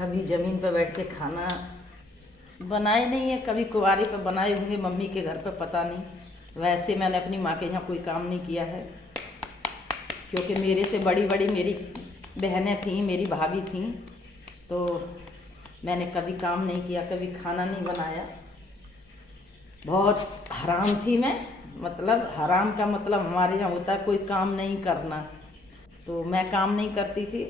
कभी ज़मीन पर बैठ के खाना बनाए नहीं है, कभी कुंवारी पे बनाए होंगे मम्मी के घर पे, पता नहीं। वैसे मैंने अपनी माँ के यहाँ कोई काम नहीं किया है, क्योंकि मेरे से बड़ी बड़ी मेरी बहनें थीं, मेरी भाभी थीं, तो मैंने कभी काम नहीं किया, कभी खाना नहीं बनाया। बहुत हराम थी मैं, मतलब हराम का मतलब हमारे यहाँ होता है कोई काम नहीं करना, तो मैं काम नहीं करती थी।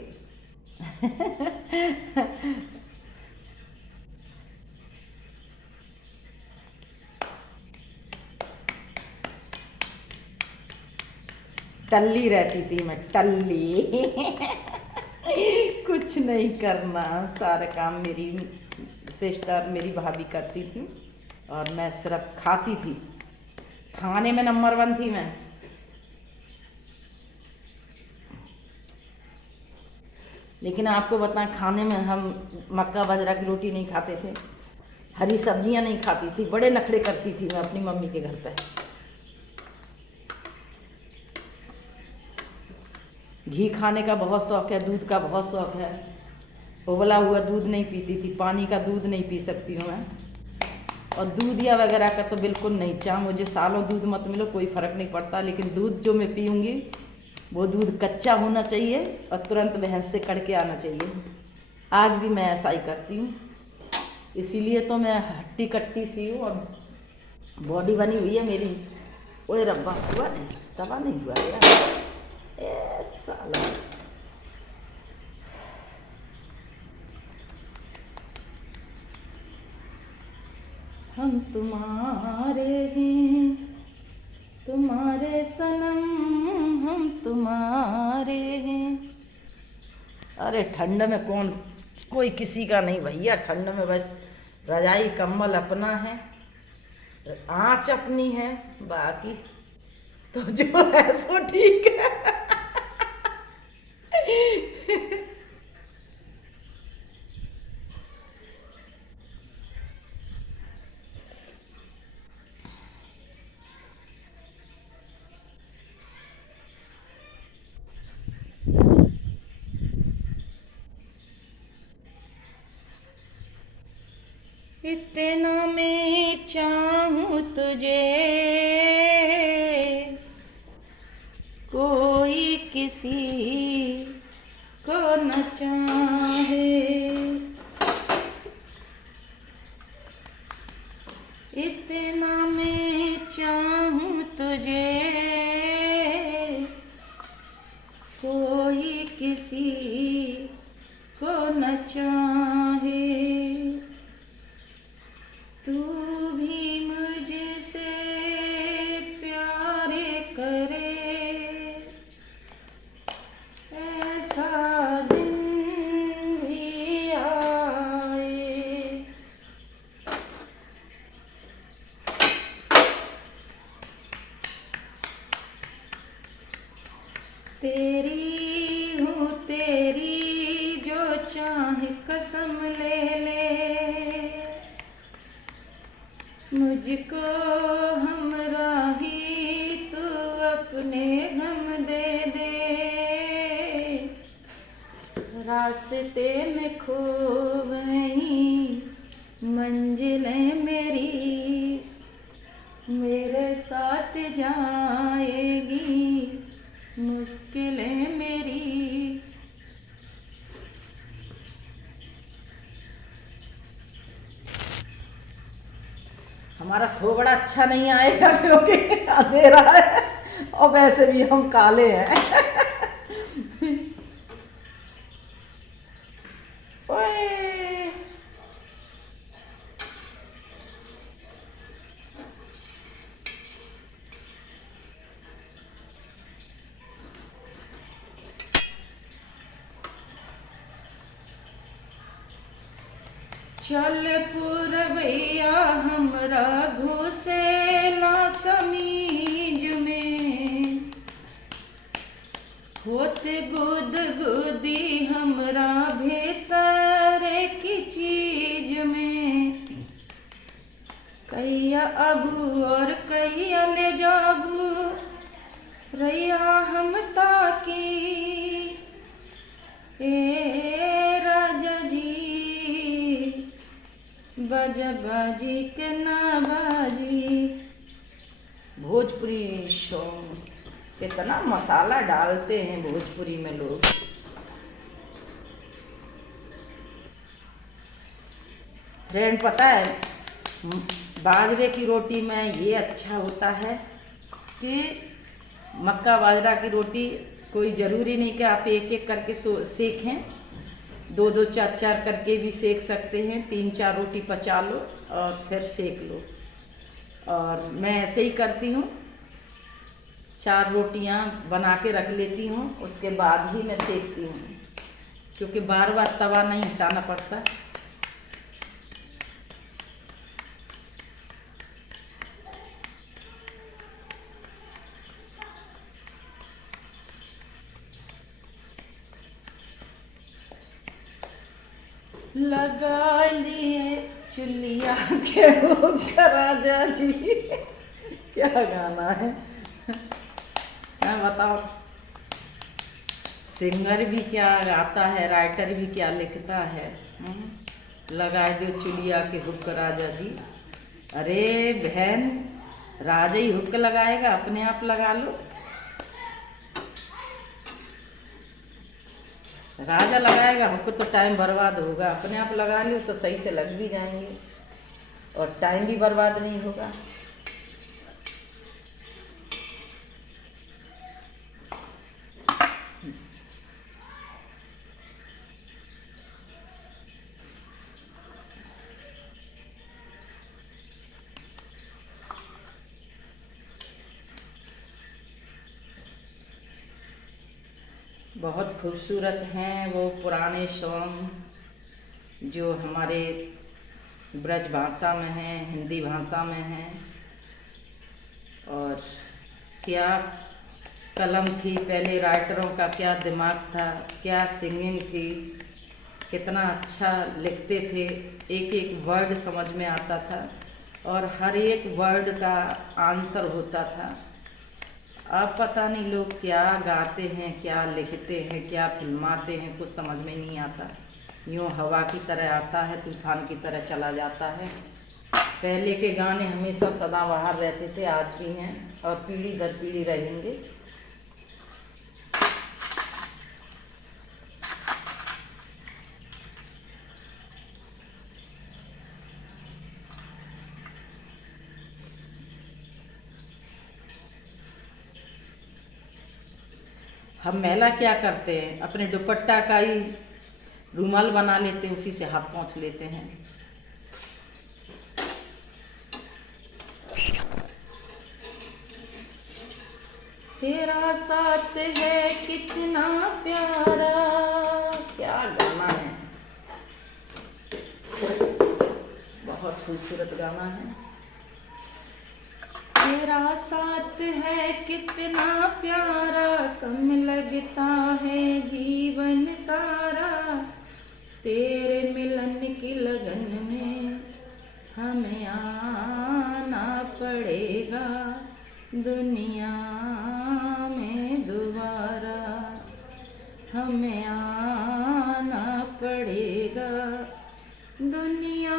टल्ली रहती थी मैं, टल्ली। कुछ नहीं करना, सारा काम मेरी सिस्टर, मेरी भाभी करती थी और मैं सिर्फ खाती थी। खाने में नंबर 1 थी मैं। लेकिन आपको बताएं, खाने में हम मक्का बाजरा की रोटी नहीं खाते थे, हरी सब्जियां नहीं खाती थी, बड़े नखरे करती थी मैं अपनी मम्मी के घर पे। घी खाने का बहुत शौक़ है, दूध का बहुत शौक़ है। उबला हुआ दूध नहीं पीती थी, पानी का दूध नहीं पी सकती हूँ मैं, और दूध या वगैरह का तो बिल्कुल नहीं। चाहे मुझे सालों दूध मत मिलो, कोई फ़र्क नहीं पड़ता, लेकिन दूध जो मैं पीऊँगी वो दूध कच्चा होना चाहिए और तुरंत भैंस से कड़ के आना चाहिए। आज भी मैं ऐसा ही करती हूँ, इसीलिए तो मैं हट्टी कट्टी सी हूँ और बॉडी बनी हुई है मेरी। ओए रब्बा, हुआ नहीं, दबा नहीं हुआ यार, ए साला। हम तुम्हारे हैं, तुम्हारे सनम, हम तुम्हारे हैं। अरे ठंड में कौन, कोई किसी का नहीं भैया, ठंड में बस रजाई कंबल अपना है, आँच अपनी है, बाकी तो जो है सो ठीक है। इतना मैं चाहूँ तुझे, कोई किसी को न चाहे। इतना मैं चाहूँ तुझे, कोई किसी को न चाहे। तू भी मुझसे प्यार करे, ऐसा दिन भी आए। तेरी हूँ तेरी, जो चाहे कसम ले ले, मुझको हमराही तू अपने गम दे दे। रास्ते में खो गई मंजिलें मेरी, मेरे साथ जाएगी मुश्किलें मेरी। हमारा थोबड़ा अच्छा नहीं आएगा क्योंकि अंधेरा है और वैसे भी हम काले हैं। ओए चल पुरवैया हमरा घुसेला समीज में, होत गुद गुदी हमरा भीतर की चीज में। कहिया अबू और कहिया ले जाबू, रैया हम ताकी ए राजा जी। बाजा बाजी के ना बाजी। भोजपुरी सॉन्ग कितना मसाला डालते हैं भोजपुरी में लोग। फ्रेंड पता है बाजरे की रोटी में ये अच्छा होता है कि मक्का बाजरा की रोटी कोई ज़रूरी नहीं कि आप एक एक करके सेकें, दो दो चार चार करके भी सेक सकते हैं। 3-4 रोटी पचा लो और फिर सेक लो। और मैं ऐसे ही करती हूँ, 4 रोटियाँ बना के रख लेती हूँ, उसके बाद ही मैं सेकती हूँ, क्योंकि बार बार तवा नहीं हटाना पड़ता। लगा लिए चुलिया के राजा जी। क्या गाना है बताओ। सिंगर भी क्या गाता है, राइटर भी क्या लिखता है। लगा दो चुलिया के हुक राजा जी। अरे बहन, राजा ही हुक लगाएगा, अपने आप लगा लो। राजा लगाएगा हुक तो टाइम बर्बाद होगा, अपने आप लगा लो तो सही से लग भी जाएंगे और टाइम भी बर्बाद नहीं होगा। बहुत खूबसूरत हैं वो पुराने सॉन्ग जो हमारे ब्रज भाषा में हैं, हिंदी भाषा में हैं। और क्या कलम थी पहले राइटरों का, क्या दिमाग था, क्या सिंगिंग थी, कितना अच्छा लिखते थे। एक एक वर्ड समझ में आता था और हर एक वर्ड का आंसर होता था। अब पता नहीं लोग क्या गाते हैं, क्या लिखते हैं, क्या फिल्माते हैं, कुछ समझ में नहीं आता। यूँ हवा की तरह आता है, तूफान की तरह चला जाता है। पहले के गाने हमेशा सदाबहार रहते थे, आज भी हैं और पीढ़ी दर पीढ़ी रहेंगे। हम महिला क्या करते हैं, अपने दुपट्टा का ही रूमाल बना लेते हैं, उसी से हाथ पोंछ लेते हैं। तेरा साथ है कितना प्यारा, क्या गाना है, बहुत खूबसूरत गाना है। तेरा साथ है कितना प्यारा, कम लगता है जीवन सारा, तेरे मिलन की लगन में हमें आना पड़ेगा दुनिया में दोबारा, हमें आना पड़ेगा दुनिया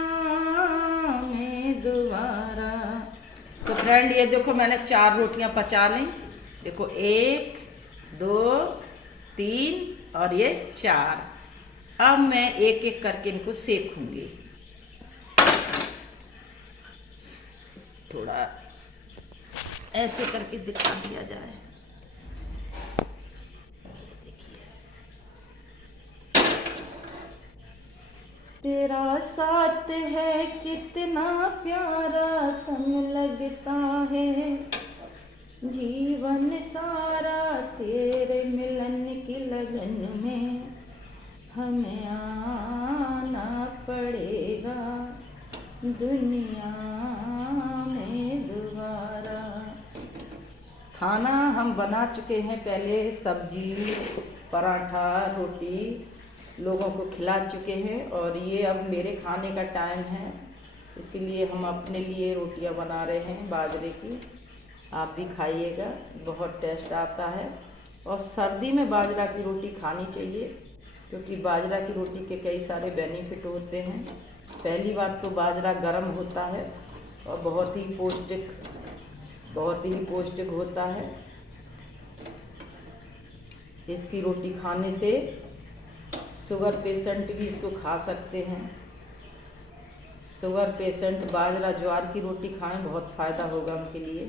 में दोबारा। तो फ्रेंड ये देखो मैंने 4 रोटियां पचा ली, देखो 1 2 3 और ये 4। अब मैं एक एक करके इनको सेकूंगी। थोड़ा ऐसे करके दिखा दिया जाए। तेरा साथ है कितना प्यारा, कम लगता है जीवन सारा, तेरे मिलन की लगन में हमें आना पड़ेगा दुनिया में दोबारा। खाना हम बना चुके हैं, पहले सब्जी पराठा रोटी लोगों को खिला चुके हैं और ये अब मेरे खाने का टाइम है, इसीलिए हम अपने लिए रोटियां बना रहे हैं बाजरे की। आप भी खाइएगा, बहुत टेस्ट आता है। और सर्दी में बाजरा की रोटी खानी चाहिए क्योंकि बाजरा की रोटी के कई सारे बेनिफिट होते हैं। पहली बात तो बाजरा गर्म होता है और बहुत ही पौष्टिक होता है। इसकी रोटी खाने से शुगर पेशेंट भी इसको खा सकते हैं। शुगर पेशेंट बाजरा ज्वार की रोटी खाएं, बहुत फ़ायदा होगा उनके लिए।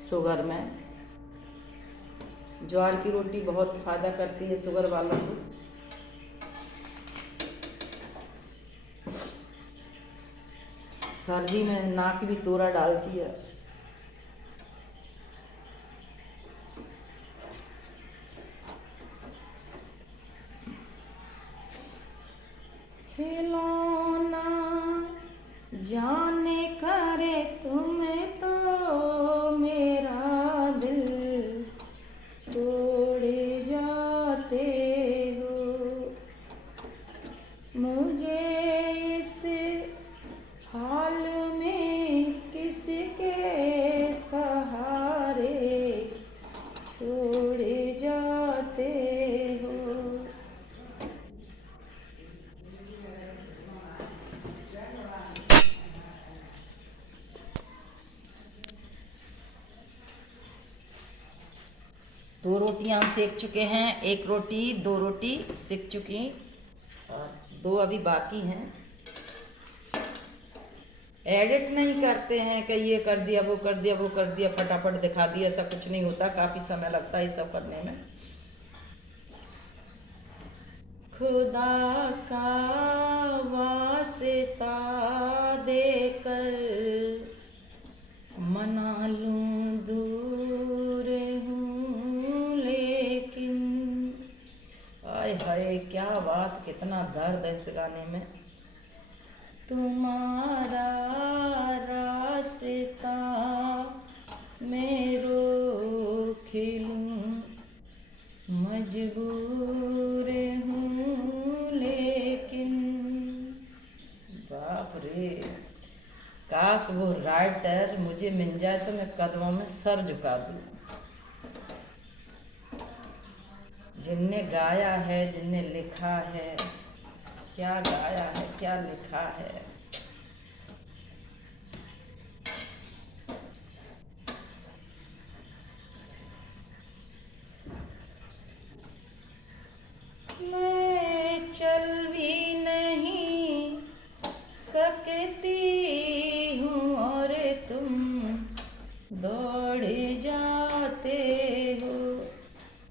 शुगर में ज्वार की रोटी बहुत फ़ायदा करती है शुगर वालों को। सर्दी में नाक भी तोड़ा डालती है। खिलौना जाने करे तुम्हें तो मेरा दिल तोड़े जाते हो। मुझे इस हाल में किसके सहारे छोड़े जाते हो। दो रोटियां हम सेक चुके हैं, एक रोटी, दो रोटी सेक चुकी और दो अभी बाकी हैं। एडिट नहीं करते हैं कि ये कर दिया वो कर दिया वो कर दिया, फटाफट दिखा दिया, ऐसा कुछ नहीं होता। काफ़ी समय लगता है ये सब करने में। खुदा का वास्ता देकर मना लूं दूर हूँ लेकिन, आय हाय क्या बात, कितना दर्द है इस गाने में। तुम्हारा रास्ता मैं रोक लूं, मजबूर हूँ लेकिन। बाप रे, काश वो राइटर मुझे मिल जाए तो मैं कदमों में सर झुका दूँ। जिनने गाया है, जिनने लिखा है, क्या गाया है, क्या लिखा है। मैं चल भी नहीं सकती हूँ और तुम दौड़ जाते हो।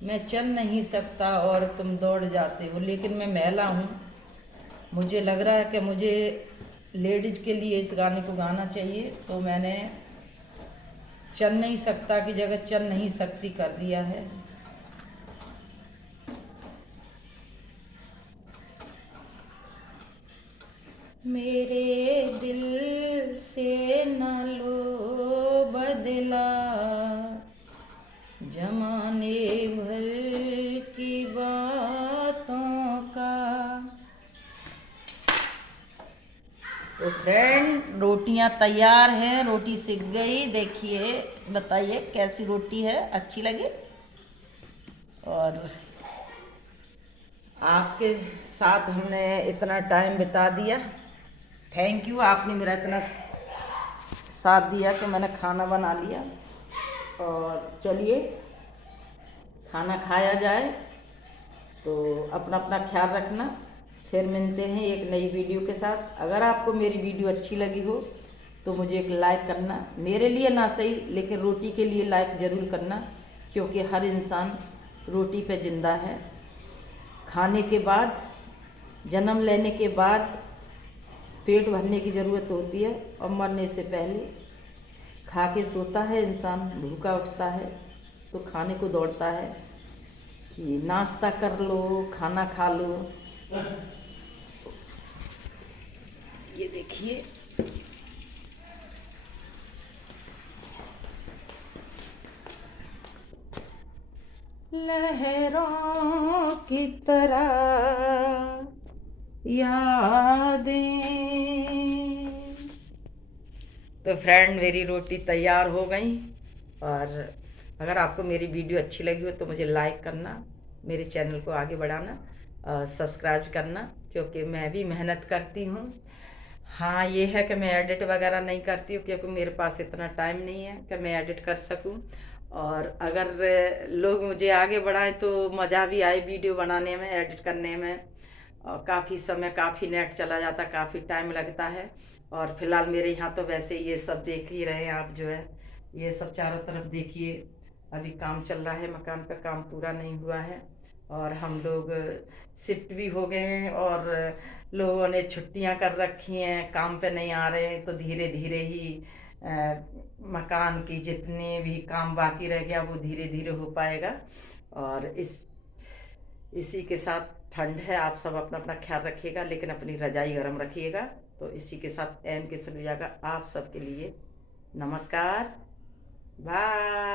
मैं चल नहीं सकता और तुम दौड़ जाते हो, लेकिन मैं महिला हूँ। मुझे लग रहा है कि मुझे लेडीज़ के लिए इस गाने को गाना चाहिए, तो मैंने चल नहीं सकता की जगह चल नहीं सकती कर दिया है। मेरे दिल से न लो बदला, जमाने भर की बातों का। तो फ्रेंड, रोटियां तैयार हैं, रोटी सिक गई। देखिए, बताइए कैसी रोटी है, अच्छी लगी? और आपके साथ हमने इतना टाइम बिता दिया, थैंक यू। आपने मेरा इतना साथ दिया कि मैंने खाना बना लिया। और चलिए खाना खाया जाए। तो अपना अपना ख्याल रखना। फिर मिलते हैं एक नई वीडियो के साथ। अगर आपको मेरी वीडियो अच्छी लगी हो तो मुझे एक लाइक करना, मेरे लिए ना सही लेकिन रोटी के लिए लाइक ज़रूर करना, क्योंकि हर इंसान रोटी पे ज़िंदा है। खाने के बाद, जन्म लेने के बाद पेट भरने की ज़रूरत होती है और मरने से पहले खा के सोता है इंसान, भूखा उठता है तो खाने को दौड़ता है कि नाश्ता कर लो, खाना खा लो। ये देखिए, लहरों की तरह यादें। तो फ्रेंड, मेरी रोटी तैयार हो गई। और अगर आपको मेरी वीडियो अच्छी लगी हो तो मुझे लाइक करना, मेरे चैनल को आगे बढ़ाना, सब्सक्राइब करना, क्योंकि मैं भी मेहनत करती हूँ। हाँ, ये है कि मैं एडिट वगैरह नहीं करती हूँ क्योंकि मेरे पास इतना टाइम नहीं है कि मैं एडिट कर सकूँ। और अगर लोग मुझे आगे बढ़ाएं तो मज़ा भी आए वीडियो बनाने में, एडिट करने में। और काफ़ी समय, काफ़ी नेट चला जाता, काफ़ी टाइम लगता है। और फिलहाल मेरे यहाँ तो वैसे ये सब देख ही रहे हैं आप, जो है ये सब चारों तरफ देखिए। अभी काम चल रहा है, मकान का काम पूरा नहीं हुआ है। और हम लोग शिफ्ट भी हो गए हैं और लोगों ने छुट्टियां कर रखी हैं, काम पे नहीं आ रहे हैं। तो धीरे धीरे ही मकान की जितने भी काम बाकी रह गया वो धीरे धीरे हो पाएगा। और इसी के साथ, ठंड है, आप सब अपना अपना ख्याल रखिएगा, लेकिन अपनी रजाई गर्म रखिएगा। तो इसी के साथ एम के सलूजा का आप सबके लिए नमस्कार, बाय।